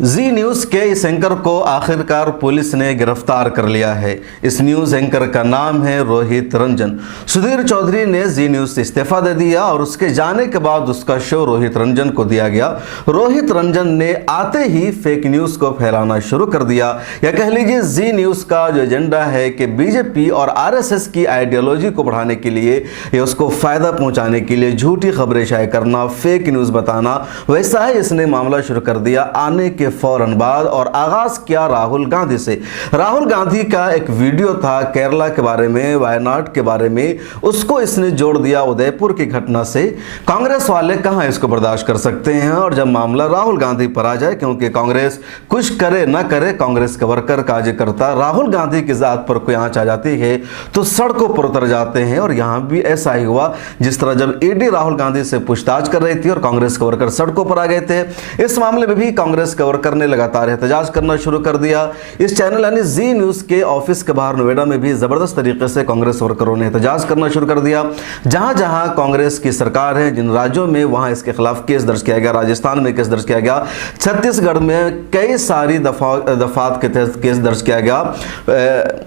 जी news के इस anchor को आखिरकार पुलिस ने गिरफ्तार कर लिया है। इस न्यूज़ एंकर का नाम है रोहित रंजन। सुधीर चौधरी ने जी न्यूज़ से इस्तीफा दे दिया और उसके जाने के बाद उसका शो रोहित रंजन को दिया गया। रोहित रंजन ने आते ही फेक न्यूज़ को फैलाना शुरू कर दिया, या कह लीजिए जी न्यूज़ का जो एजेंडा है कि बीजेपी और आरएसएस की आइडियोलॉजी को बढ़ाने के लिए या उसको फ़ायदा पहुँचाने के लिए झूठी खबरें शाये करना, फेक न्यूज़ बताना, वैसा ही इसने मामला शुरू कर दिया आने के फौरन बाद। और आगाज किया राहुल गांधी से। राहुल गांधी का एक वीडियो था केरला के बारे में, वायनाड के बारे में, उसको इसने जोड़ दिया उदयपुर की घटना से। कांग्रेस वाले कहां इसको बर्दाश्त कर सकते हैं। और जब मामला राहुल गांधी पर आ जाए, क्योंकि कांग्रेस कुछ करे ना करे, कांग्रेस के वर्कर कार्यकर्ता राहुल गांधी की जात पर कोई आंच आ जाती है तो सड़कों पर उतर जाते हैं। और यहां भी ऐसा ही हुआ, जिस तरह जब ईडी राहुल गांधी से पूछताछ कर रही थी और कांग्रेस के वर्कर सड़कों पर आ गए थे, इस मामले में भी कांग्रेस के वर्कर ने लगातार एहतजाज करना शुरू कर दिया। इस चैनल यानी जी न्यूज़ के ऑफिस के बाहर नोएडा में भी जबरदस्त तरीके से कांग्रेस वर्करों ने एहतजाज करना शुरू कर दिया। जहां जहां कांग्रेस की सरकार है, जिन राज्यों में, वहां इसके खिलाफ केस दर्ज किया गया। राजस्थान में केस दर्ज किया गया, छत्तीसगढ़ में कई सारी दफात के तहत केस दर्ज किया गया।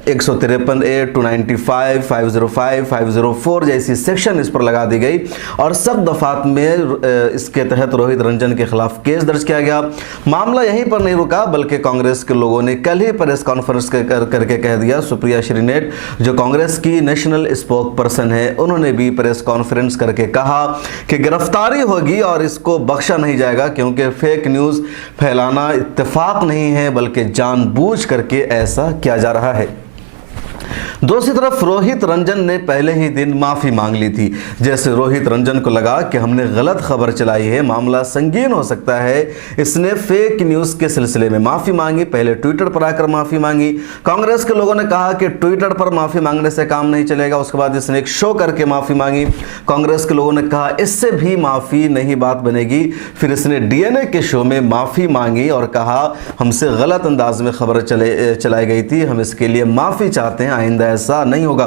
153A 295 505 504 जैसी सेक्शन इस पर लगा दी गई और सब दफात में इसके तहत रोहित रंजन के खिलाफ केस दर्ज किया गया। मामला यहीं पर नहीं रुका, बल्कि कांग्रेस के लोगों ने कल ही प्रेस कॉन्फ्रेंस करके कह दिया। सुप्रिया श्रीनेट जो कांग्रेस की नेशनल स्पोक पर्सन है, उन्होंने भी प्रेस कॉन्फ्रेंस करके कहा कि गिरफ्तारी होगी और इसको बख्शा नहीं जाएगा, क्योंकि फेक न्यूज़ फैलाना इत्तेफाक नहीं है बल्कि जानबूझ करके ऐसा किया जा रहा है। दूसरी तरफ रोहित रंजन ने पहले ही दिन माफ़ी मांग ली थी। जैसे रोहित रंजन को लगा कि हमने गलत खबर चलाई है, मामला संगीन हो सकता है, इसने फेक न्यूज़ के सिलसिले में माफ़ी मांगी। पहले ट्विटर पर आकर माफ़ी मांगी। कांग्रेस के लोगों ने कहा कि ट्विटर पर माफ़ी मांगने से काम नहीं चलेगा। उसके बाद इसने एक शो करके माफ़ी मांगी। कांग्रेस के लोगों ने कहा इससे भी माफ़ी नहीं बात बनेगी। फिर इसने डीएनए के शो में माफ़ी मांगी और कहा हमसे गलत अंदाज में खबर चलाई गई थी, हम इसके लिए माफ़ी चाहते हैं, आइंदा ऐसा नहीं होगा।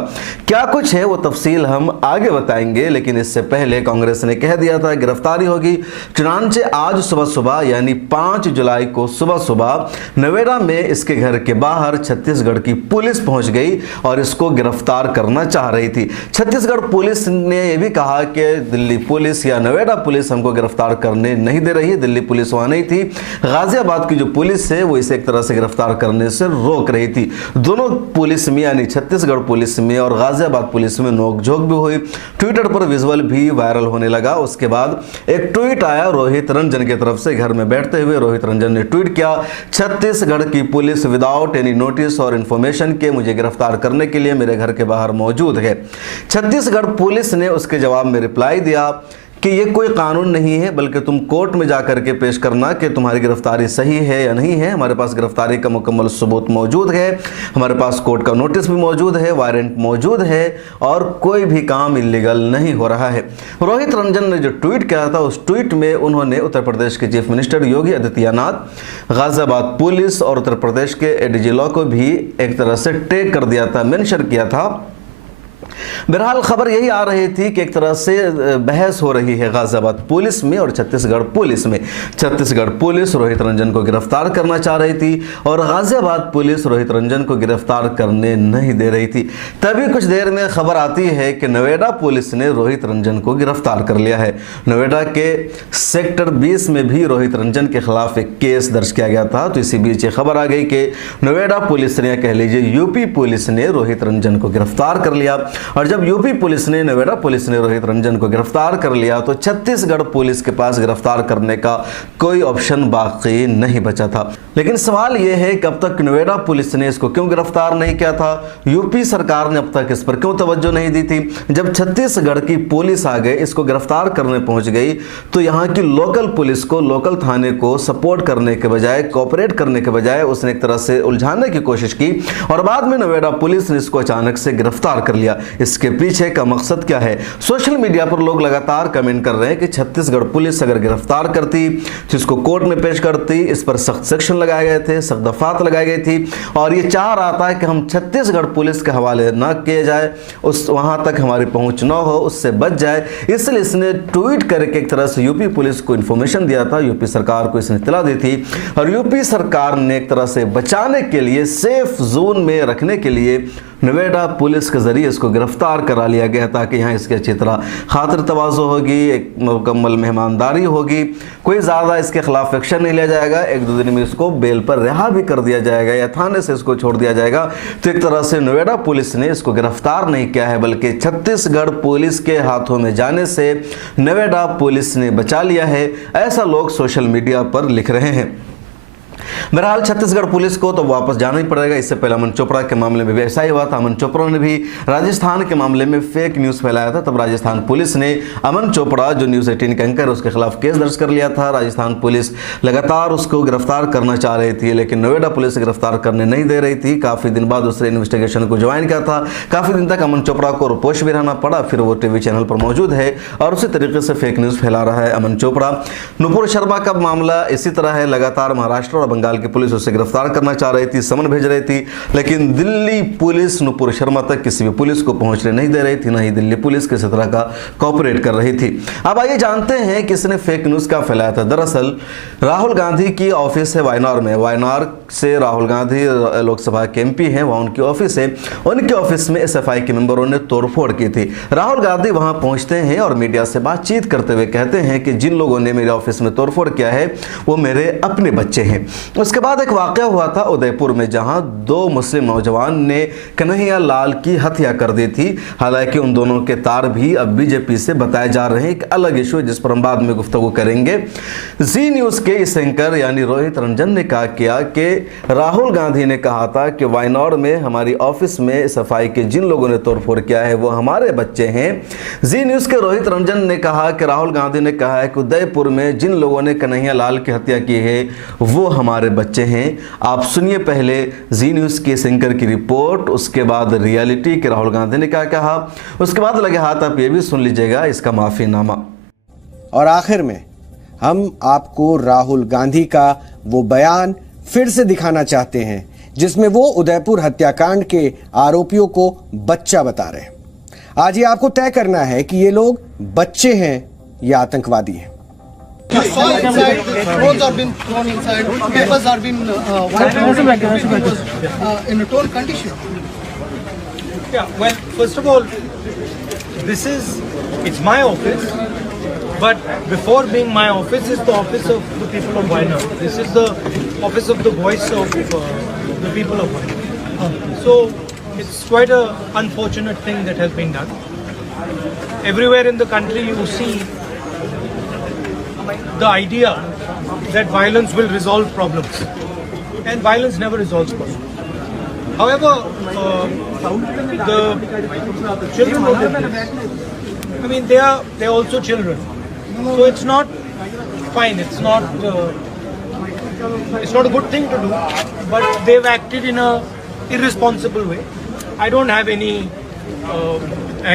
क्या कुछ है वो तफसील हम आगे बताएंगे, लेकिन इससे पहले कांग्रेस ने कह दिया था गिरफ्तारी होगी। चुनांचे आज सुबह सुबह यानी 5 जुलाई को सुबह सुबह नोएडा में इसके घर के बाहर छत्तीसगढ़ की पुलिस पहुंच गई और इसको गिरफ्तार करना चाह रही थी। छत्तीसगढ़ पुलिस ने यह भी कहा कि दिल्ली पुलिस या नोएडा पुलिस हमको गिरफ्तार करने नहीं दे रही है। दिल्ली पुलिस वहां नहीं थी, गाजियाबाद की जो पुलिस है वो इसे एक तरह से गिरफ्तार करने से रोक रही थी। दोनों पुलिस में यानी छत्तीसगढ़ पुलिस में और गाजियाबाद पुलिस में नोकझोंक भी हुई। ट्विटर पर विजुअल भी वायरल होने लगा। उसके बाद एक ट्वीट आया रोहित रंजन की तरफ से। घर में बैठते हुए रोहित रंजन ने ट्वीट किया, छत्तीसगढ़ की पुलिस विदाउट एनी नोटिस और इन्फॉर्मेशन के मुझे गिरफ्तार करने के लिए मेरे घर के बाहर मौजूद है। छत्तीसगढ़ पुलिस ने उसके जवाब में रिप्लाई दिया कि ये कोई कानून नहीं है, बल्कि तुम कोर्ट में जाकर के पेश करना कि तुम्हारी गिरफ्तारी सही है या नहीं है। हमारे पास गिरफ्तारी का मुकम्मल सबूत मौजूद है, हमारे पास कोर्ट का नोटिस भी मौजूद है, वारंट मौजूद है और कोई भी काम इलीगल नहीं हो रहा है। रोहित रंजन ने जो ट्वीट किया था, उस ट्वीट में उन्होंने उत्तर प्रदेश के chief minister Yogi Adityanath, Ghaziabad police और उत्तर प्रदेश के एडीजी लॉ को भी एक तरह से टैग कर दिया था, मेंशन किया था। बहरहाल खबर यही आ रही थी कि एक तरह से बहस हो रही है गाजियाबाद पुलिस में और छत्तीसगढ़ पुलिस में। छत्तीसगढ़ पुलिस रोहित रंजन को गिरफ्तार करना चाह रही थी और गाजियाबाद पुलिस रोहित रंजन को गिरफ्तार करने नहीं दे रही थी। तभी कुछ देर में खबर आती है कि नोएडा पुलिस ने रोहित रंजन को गिरफ्तार कर लिया है। नोएडा के सेक्टर 20 में भी रोहित रंजन के खिलाफ एक केस दर्ज किया गया था। तो इसी बीच ये खबर आ गई कि नोएडा पुलिस ने, कह लीजिए यूपी पुलिस ने रोहित रंजन को गिरफ्तार कर लिया। और जब यूपी पुलिस ने, नोएडा पुलिस ने रोहित रंजन को गिरफ्तार कर लिया तो छत्तीसगढ़ पुलिस के पास गिरफ्तार करने का कोई ऑप्शन बाकी नहीं बचा था। लेकिन सवाल यह है कि अब तक नोएडा पुलिस ने इसको क्यों गिरफ्तार नहीं किया था, यूपी सरकार ने अब तक इस पर क्यों तवज्जो नहीं दी थी। जब छत्तीसगढ़ की पुलिस आ गई, इसको गिरफ्तार करने पहुंच गई, तो यहाँ की लोकल पुलिस को, लोकल थाने को सपोर्ट करने के बजाय, कोऑपरेट करने के बजाय उसने एक तरह से उलझाने की कोशिश की और बाद में नोएडा पुलिस ने इसको अचानक से गिरफ्तार कर लिया। इसके पीछे का मकसद क्या है। सोशल मीडिया पर लोग लगातार कमेंट कर रहे हैं कि छत्तीसगढ़ पुलिस अगर गिरफ्तार करती तो इसको कोर्ट में पेश करती, इस पर सख्त सेक्शन लगाए गए थे, सख्त दफात लगाई गई थी और ये चाह रहा था कि हम छत्तीसगढ़ पुलिस के हवाले न किए जाए, उस वहां तक हमारी पहुंच न हो, उससे बच जाए। इसलिए इसने ट्वीट करके एक तरह से यूपी पुलिस को इन्फॉर्मेशन दिया था, यूपी सरकार को इसने इत्तला दी थी और यूपी सरकार ने एक तरह से बचाने के लिए, सेफ जोन में रखने के लिए नोएडा पुलिस के जरिए इसको गिरफ्तार करा लिया गया ताकि यहाँ इसकी अच्छी तरह खातिर तवाज़ो होगी, एक मुकम्मल मेहमानदारी होगी, कोई ज़्यादा इसके खिलाफ एक्शन नहीं लिया जाएगा, एक दो दिन में इसको बेल पर रिहा भी कर दिया जाएगा या थाने से इसको छोड़ दिया जाएगा। तो एक तरह से नोएडा पुलिस ने इसको गिरफ्तार नहीं किया है बल्कि छत्तीसगढ़ पुलिस के हाथों में जाने से नोएडा पुलिस ने बचा लिया है, ऐसा लोग सोशल मीडिया पर लिख रहे हैं। बहरहाल छत्तीसगढ़ पुलिस को तो वापस जाना ही पड़ेगा। इससे पहले अमन चोपड़ा के मामले में भी ऐसा ही हुआ था। अमन चोपड़ा ने भी राजस्थान के मामले में फेक न्यूज़ फैलाया था, तब राजस्थान पुलिस ने अमन चोपड़ा जो न्यूज़ 18 का एंकर उसके खिलाफ केस दर्ज कर लिया था। राजस्थान पुलिस लगातार उसको गिरफ्तार करना चाह रही थी लेकिन नोएडा पुलिस गिरफ्तार करने नहीं दे रही थी। काफ़ी दिन बाद उसने इन्वेस्टिगेशन को ज्वाइन किया था। काफ़ी दिन तक अमन चोपड़ा को रुपोश भी रहना पड़ा, फिर वो टीवी चैनल पर मौजूद है और उसी तरीके से फेक न्यूज़ फैला रहा है अमन चोपड़ा। नुपुर शर्मा का मामला इसी तरह है, लगातार महाराष्ट्र और बंगाल की पुलिस उसे गिरफ्तार करना चाह रही थी, समन भेज रही थी, लेकिन दिल्ली पुलिस नुपुर शर्मा तक किसी भी पुलिस को पहुंचने नहीं दे रही थी, ना ही दिल्ली पुलिस किसी तरह का कोऑपरेट कर रही थी। अब आइए जानते हैं कि इसने फेक न्यूज़ का फैलाया था। दरअसल राहुल गांधी की ऑफिस है वायनाड में, वायनाड से राहुल गांधी लोकसभा के एमपी हैं, वहाँ उनकी ऑफिस है। उनके ऑफिस में एसएफआई के मेंबरों ने तोड़फोड़ की थी। राहुल गांधी वहाँ पहुँचते हैं और मीडिया से बातचीत करते हुए कहते हैं कि जिन लोगों ने मेरे ऑफिस में तोड़फोड़ किया है वो मेरे अपने बच्चे हैं। उसके बाद एक वाकया हुआ था उदयपुर में जहां दो मुस्लिम नौजवान ने कन्हैया लाल की हत्या कर दी थी। हालांकि उन दोनों के तार भी अब बीजेपी से बताए जा रहे हैं, एक अलग इशू जिस पर हम बाद में गुफ्तगू करेंगे। जी न्यूज़ के इस एंकर यानी रोहित रंजन ने कहा किया कि राहुल गांधी ने कहा था कि वायनाड में हमारी ऑफिस में सफाई के जिन लोगों ने तोड़फोड़ किया है वो हमारे बच्चे हैं। जी न्यूज़ के रोहित रंजन ने कहा कि राहुल गांधी ने कहा है कि उदयपुर में जिन लोगों ने कन्हैया लाल की हत्या की है वो हमारे बच्चे हैं। आप सुनिए पहले जी न्यूज़ के एंकर की रिपोर्ट, उसके बाद रियलिटी के राहुल गांधी ने क्या कहा, उसके बाद लगे हाथ आप ये भी सुन लीजिएगा इसका माफीनामा। और आखिर में हम आपको राहुल गांधी का वो बयान फिर से दिखाना चाहते हैं जिसमें वो उदयपुर हत्याकांड के आरोपियों को बच्चा बता रहे हैं। आज ये आपको तय करना है कि ये लोग बच्चे हैं या आतंकवादी हैं। You saw inside, clothes are been thrown inside, papers are been wiped out, everything was in a torn condition. Yeah, well, first of all, it's my office, but before being my office is the office of the people of Wayanad. This is the office of the voice of the people of Wayanad. So, it's quite an unfortunate thing that has been done. Everywhere in the country you see the idea that violence will resolve problems, and violence never resolves problems. However, the children of the I mean, they are also children, so it's not fine. It's not a good thing to do, but they've acted in a irresponsible way. I don't have any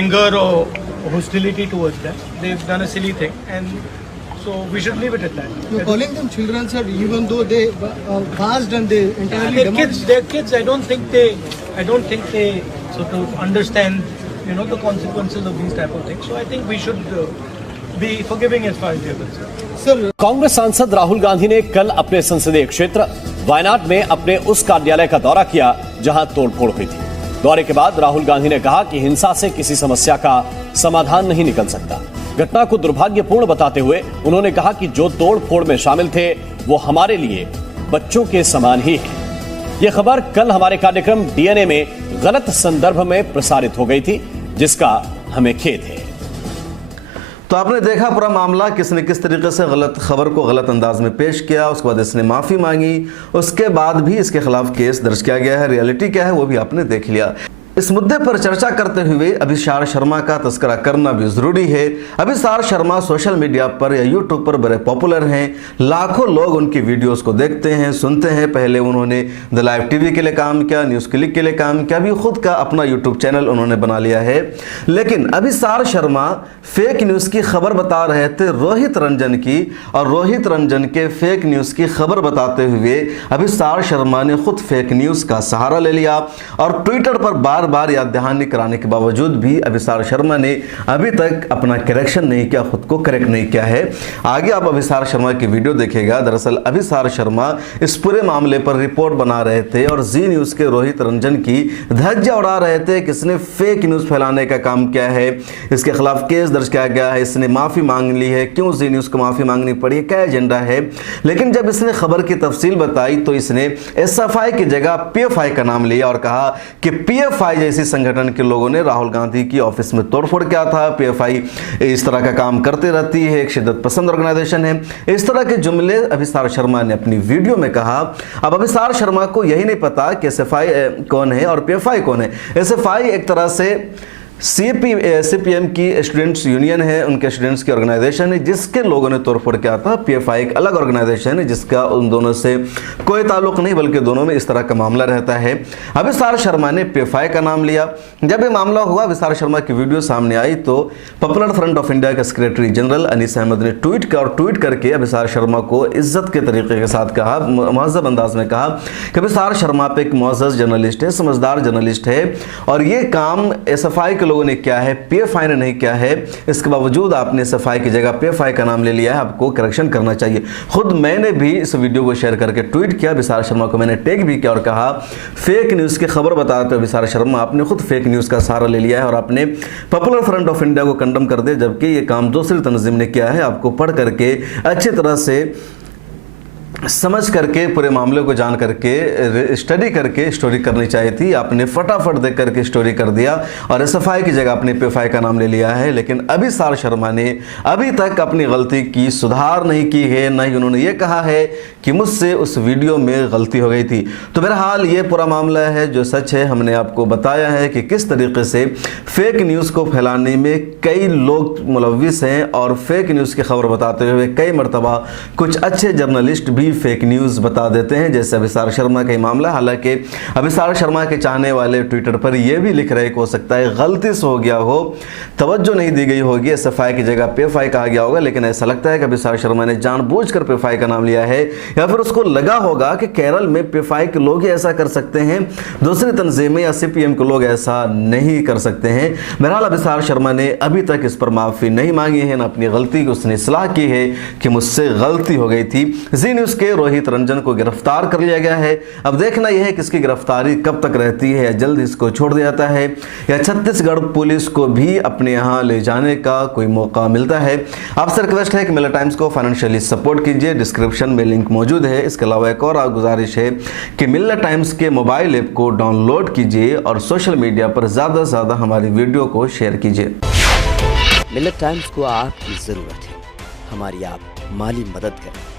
anger or hostility towards them. They've done a silly thing, and so we should leave it at that. You're calling them children, sir, even though they passed and they entirely they're kids. I don't think they sort of understand, the consequences of these type of things. So I think we should be forgiving as far as they're concerned. Sir, Congress सांसद राहुल गांधी ने कल अपने संसदीय क्षेत्र वायनाड में अपने उस कार्यालय का दौरा किया जहां तोड़फोड़ हुई थी। दौरे के बाद राहुल गांधी ने कहा कि हिंसा से किसी समस्या का समाधान नहीं निकल सकता। घटना को दुर्भाग्यपूर्ण बताते हुए उन्होंने कहा कि जो तोड़फोड़ में शामिल थे वो हमारे लिए बच्चों के समान ही है। ये खबर कल हमारे कार्यक्रम डीएनए में गलत संदर्भ में प्रसारित हो गई थी, जिसका हमें खेद है। तो आपने देखा पूरा मामला किसने किस तरीके से गलत खबर को गलत अंदाज में पेश किया, उसके बाद इसने माफ़ी मांगी, उसके बाद भी इसके खिलाफ केस दर्ज किया गया है। रियलिटी क्या है वो भी आपने देख लिया। इस मुद्दे पर चर्चा करते हुए अभिसार शर्मा का तस्करा करना भी जरूरी है। अभिसार शर्मा सोशल मीडिया पर या यूट्यूब पर बड़े पॉपुलर हैं, लाखों लोग उनकी वीडियोस को देखते हैं, सुनते हैं। पहले उन्होंने द लाइव टीवी के लिए काम किया, न्यूज़ क्लिक के लिए काम किया, अभी खुद का अपना यूट्यूब चैनल उन्होंने बना लिया है। लेकिन अभिसार शर्मा फेक न्यूज़ की खबर बता रहे थे रोहित रंजन की, और रोहित रंजन के फेक न्यूज़ की खबर बताते हुए अभिसार शर्मा ने खुद फेक न्यूज़ का सहारा ले लिया और ट्विटर पर बार बार याद दहानी कराने के बावजूद भी अभिसार शर्मा ने अभी तक अपना करेक्शन नहीं किया, खुद को करेक्ट नहीं किया है। आगे आप अभिसार शर्मा की वीडियो देखेगा। दरअसल अभिसार शर्मा इस पूरे मामले पर रिपोर्ट बना रहे थे और जी न्यूज़ के रोहित रंजन की धज्जियां उड़ा रहे थे कि इसने फेक न्यूज़ फैलाने का काम किया है, इसके खिलाफ केस दर्ज किया गया है, इसने माफ़ी मांग ली है, क्यों जी न्यूज़ को माफ़ी मांगनी पड़ी, क्या एजेंडा है। लेकिन जब इसने खबर की तफसील बताई तो इसने एसएफआई की जगह पीएफआई का नाम लिया और कहा कि पीएफआई जैसी संगठन के लोगों ने राहुल गांधी की ऑफिस में तोड़फोड़ किया था, पीएफआई इस तरह का काम करते रहती है, एक शिद्दत पसंद ऑर्गेनाइजेशन है। इस तरह के जुमले अभिसार शर्मा ने अपनी वीडियो में कहा। अब अभिसार शर्मा को यही नहीं पता कि एसएफआई कौन है और पीएफआई कौन है। एसएफआई एक तरह से सीपीएम की स्टूडेंट्स यूनियन है, उनके स्टूडेंट्स की ऑर्गेनाइजेशन है जिसके लोगों ने तोड़फोड़ किया था। पीएफआई एक अलग ऑर्गेनाइजेशन है जिसका उन दोनों से कोई ताल्लुक नहीं, बल्कि दोनों में इस तरह का मामला रहता है। अभिसार शर्मा ने पीएफआई का नाम लिया। जब ये मामला हुआ, अभिसार शर्मा की वीडियो सामने आई तो पॉपुलर फ्रंट ऑफ इंडिया के सेक्रेटरी जनरल अनीस अहमद ने ट्वीट किया और ट्वीट करके अभिसार शर्मा को इज्जत के तरीके के साथ कहा, महज़ब अंदाज में कहा कि अभिसार शर्मा पे एक मुअज़्ज़ज़ जर्नलिस्ट है, समझदार जर्नलिस्ट है और ये काम एसएफआई के लोगों ने किया है, पीएफआई ने नहीं किया है। इसके बावजूद आपने एसएफआई की जगह पीएफआई का नाम ले लिया है, आपको करेक्शन करना चाहिए। खुद मैंने भी इस वीडियो को शेयर करके ट्वीट किया, अभिसार शर्मा को मैंने टैग भी किया और कहा फेक न्यूज़ की खबर बताते हुए अभिसार शर्मा आपने खुद फेक न्यूज़ का सहारा ले लिया है और आपने पॉपुलर फ्रंट ऑफ इंडिया को कंडम कर दिया, जबकि ये काम दूसरी तंजीम ने किया है। आपको पढ़ करके अच्छी तरह से समझ करके पूरे मामले को जान करके स्टडी करके स्टोरी करनी चाहिए थी। आपने फटाफट देख करके स्टोरी कर दिया और एसएफआई की जगह आपने पीएफआई का नाम ले लिया है। लेकिन अभिसार शर्मा ने अभी तक अपनी गलती की सुधार नहीं की है, न ही उन्होंने ये कहा है कि मुझसे उस वीडियो में गलती हो गई थी। तो बहरहाल ये पूरा मामला है जो सच है। हमने आपको बताया है कि किस तरीके से फेक न्यूज़ को फैलाने में कई लोग मुलव्विस हैं और फेक न्यूज़ की खबर बताते हुए कई मरतबा कुछ अच्छे जर्नलिस्ट भी फेक न्यूज़ बता देते हैं, जैसे अभिसार शर्मा का मामला। हालांकि अभिसार शर्मा के चाहने वाले ट्विटर पर यह भी लिख रहे कि हो सकता है गलती से हो गया हो, तवज्जो नहीं दी गई होगी, एसएफआई की जगह पीएफआई कहा गया होगा। लेकिन ऐसा लगता है कि अभिसार शर्मा ने जानबूझकर पीएफआई का नाम लिया है या फिर उसको लगा होगा कि केरल में पीएफआई के लोग ही ऐसा कर सकते हैं, दूसरी तंजीमें या सीपीएम के लोग ऐसा नहीं कर सकते हैं। बहरहाल अभिसार शर्मा ने अभी तक इस पर माफ़ी नहीं मांगी है, न अपनी गलती की उसने इस्लाह की है कि मुझसे गलती हो गई थी। जी न्यूज़ के रोहित रंजन को गिरफ्तार कर लिया गया है। अब देखना यह है कि इसकी गिरफ्तारी कब तक रहती है, या जल्द इसको छोड़ दिया जाता है या छत्तीसगढ़ पुलिस को भी अपने यहाँ ले जाने का कोई मौका मिलता है। आपसे रिक्वेस्ट है कि मिल्लर टाइम्स को फाइनेंशियली सपोर्ट कीजिए, डिस्क्रिप्शन में लिंक मौजूद है। इसके अलावा एक और गुजारिश है कि मिल्लर टाइम्स के मोबाइल ऐप को डाउनलोड कीजिए और सोशल मीडिया पर ज़्यादा से ज़्यादा हमारी वीडियो को शेयर कीजिए। मिल्लर टाइम्स को आपकी ज़रूरत है, हमारी आप माली मदद करें।